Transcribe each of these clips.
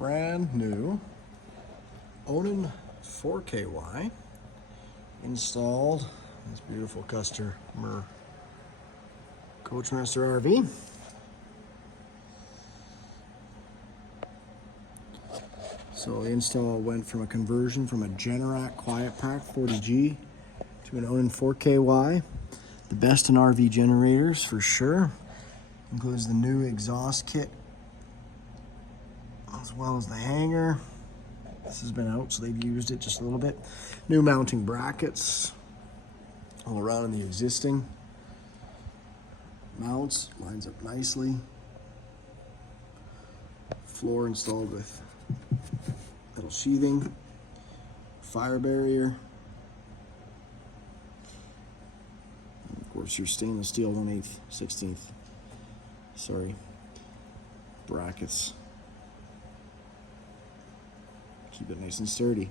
brand new Onan 4KY installed this beautiful customer Coachmaster RV. So the install went from a conversion from a Generac QuietPact 40G to an Onan 4KY. The best in RV generators for sure. Includes the new exhaust kit as well as the hanger. This has been out, so they've used it just a little bit. New mounting brackets all around in the existing mounts. Lines up nicely. Floor installed with metal sheathing, fire barrier. And of course your stainless steel 1/8, 16th, brackets. Keep it nice and sturdy.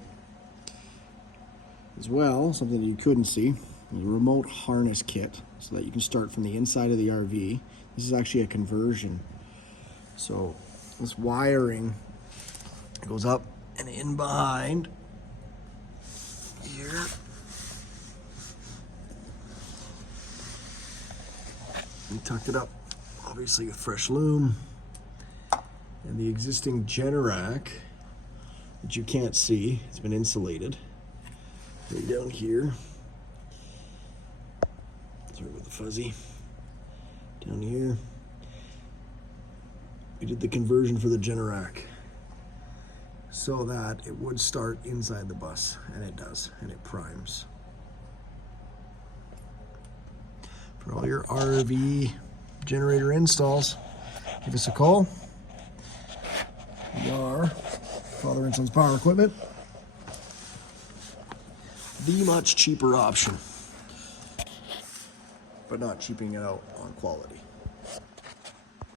As well, something that you couldn't see, is a remote harness kit so that you can start from the inside of the RV. This is actually a conversion. So this wiring goes up and in behind here. We tucked it up, obviously with fresh loom. And the existing Generac, which you can't see, it's been insulated. Right down here. Sorry about the fuzzy. Down here. We did the conversion for the Generac so that it would start inside the bus, and it does, and it primes. For all your RV generator installs, give us a call. We are Father and Sons Power Equipment. The much cheaper option, but not cheaping it out on quality.